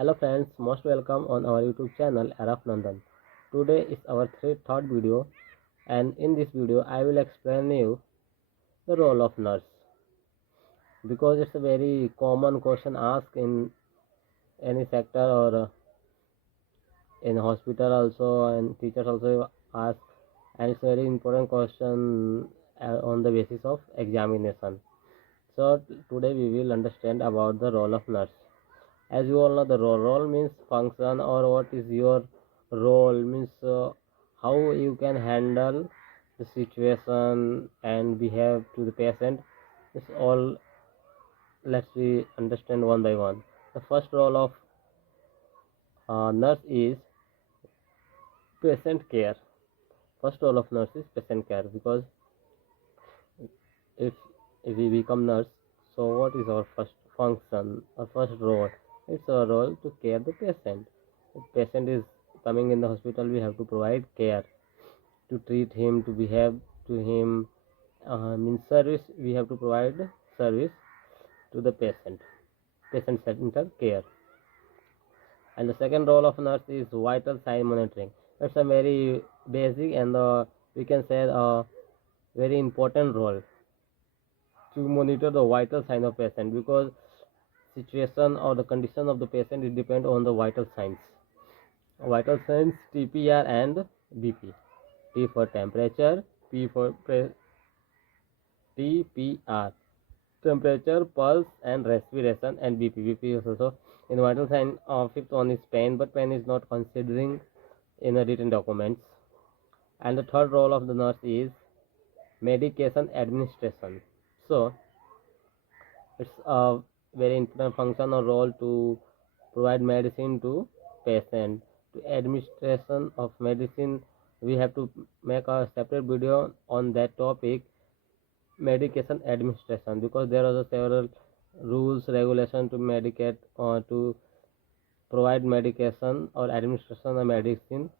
Hello friends, most welcome on our YouTube channel Araf Nandan. Today is our third video, and in this video I will explain you the role of nurse, because it's a very common question asked in any sector or in hospital also, and teachers also ask, and it's a very important question on the basis of examination. So today we will understand about the role of nurse. As you all know, the role means function, or what is your role means how you can handle the situation and behave to the patient. It's all, let's we understand one by one. The first role of nurse is patient care. First role of nurse is patient care, because if if we become nurse, so what is our first function or first role? It's our role to care the patient. If patient is coming in the hospital, we have to provide care, to treat him, to behave to him, means service. We have to provide service to the patient centered care. And the second role of nurse is vital sign monitoring. It's a very basic and we can say a very important role to monitor the vital sign of patient, because situation or the condition of the patient is depend on the vital signs, TPR and BP. T for temperature, P for TPR, temperature, pulse and respiration, and BP is also in vital sign. Fifth one is pain, but pain is not considering in the written documents. And the third role of the nurse is medication administration. So it's a very important function or role to provide medicine to patient. To administration of medicine, we have to make a separate video on that topic, medication administration, because there are several rules regulation to medicate or to provide medication or administration of medicine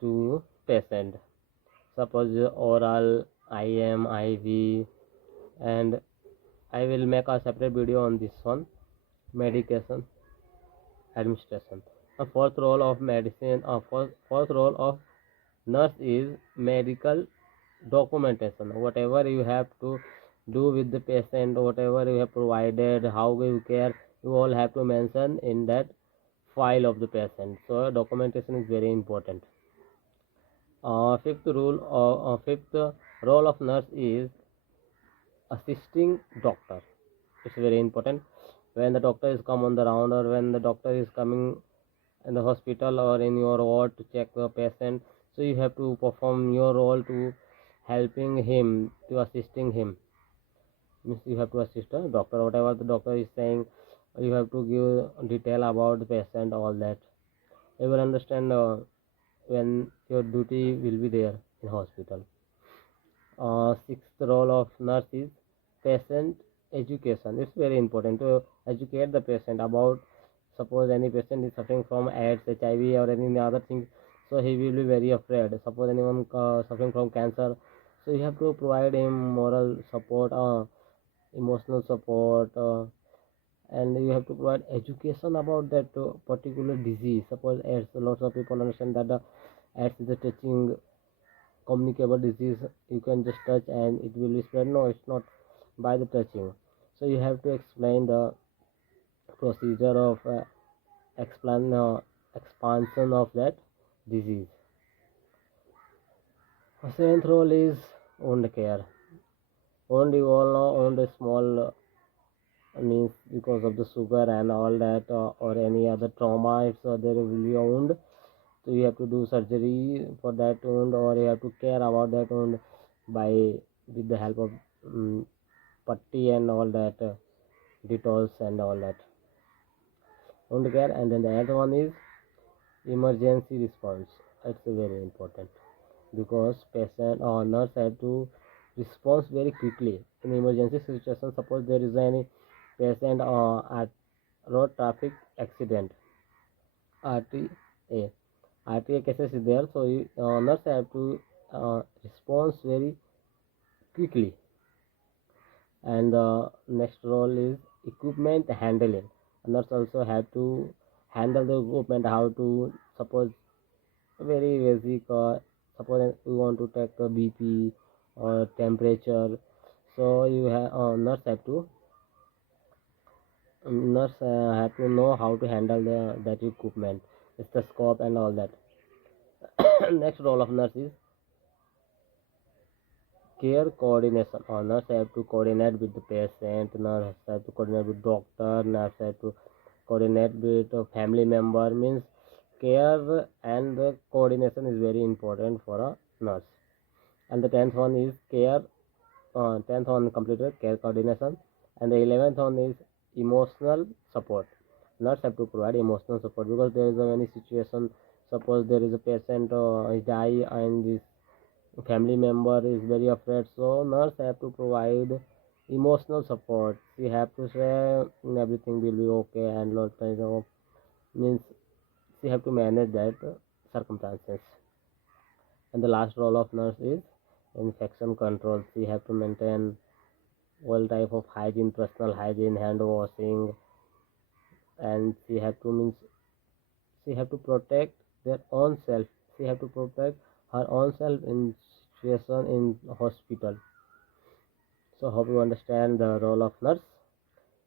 to patient. Suppose oral, IM, IV, and I will make a separate video on this one, medication administration. A fourth role of medicine, fourth role of nurse is medical documentation. Whatever you have to do with the patient, whatever you have provided, how you care, you all have to mention in that file of the patient. So documentation is very important. Fifth role of nurse is assisting doctor. It's very important. When the doctor is come on the round, or when the doctor is coming in the hospital or in your ward to check the patient, so you have to perform your role to helping him, to assisting him. Means you have to assist a doctor, whatever the doctor is saying, you have to give detail about the patient, all that you will understand when your duty will be there in hospital. Sixth role of nurse is patient education. It's very important to educate the patient about, suppose any patient is suffering from AIDS, HIV or any other thing, so he will be very afraid. Suppose anyone suffering from cancer, so you have to provide him moral support, emotional support, and you have to provide education about that particular disease. Suppose AIDS, lots of people understand that the AIDS is a touching communicable disease, you can just touch and it will be spread. No, it's not by the touching. So you have to explain the procedure of expansion of that disease. Seventh role is wound care. Wound, you all know, wound is small, means because of the sugar and all that, or any other trauma, if there will be a wound, so you have to do surgery for that wound, or you have to care about that wound by with the help of putty and all that, detols and all that, wound care. And then the other one is emergency response. It's very important, because patient or nurse have to respond very quickly in emergency situation. Suppose there is any patient at road traffic accident, RTA. RTA cases is there, so nurse have to respond very quickly. And the next role is equipment handling. Nurse also have to handle the equipment, how to suppose very basic, suppose you want to take the BP or temperature. So you have nurse have to know how to handle that equipment, stethoscope and all that. Next role of nurse is care coordination. Nurse have to coordinate with the patient, nurse have to coordinate with doctor, nurse have to coordinate with a family member. Means care and the coordination is very important for a nurse. And the 10th one is care. 10th one completed care coordination, and the 11th one is emotional support. Nurse have to provide emotional support because there is a many situation. Suppose there is a patient die and this family member is very afraid, so nurse have to provide emotional support. She have to say everything will be okay and lot of means she have to manage that circumstances. And the last role of nurse is infection control. She have to maintain all type of hygiene, personal hygiene, hand washing, and she have to protect their own self. She have to protect her own self in situation in hospital. So hope you understand the role of nurse.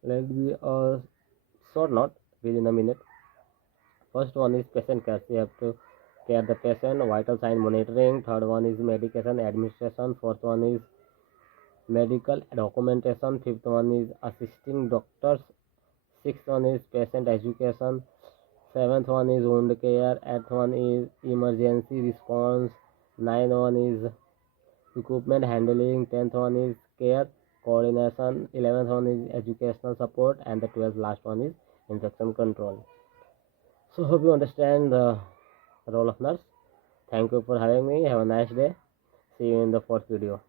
Let me a short note within a minute. First one is patient care. She have to care the patient, vital sign monitoring. Third one is medication administration. Fourth one is medical documentation. Fifth one is assisting doctors. Sixth one is patient education. Seventh one is wound care. Eighth one is emergency response. Ninth one is equipment handling. 10th one is care coordination. 11th one is educational support, and the 12th last one is infection control. So hope you understand the role of nurse. Thank you for having me. Have a nice day. See you in the fourth video.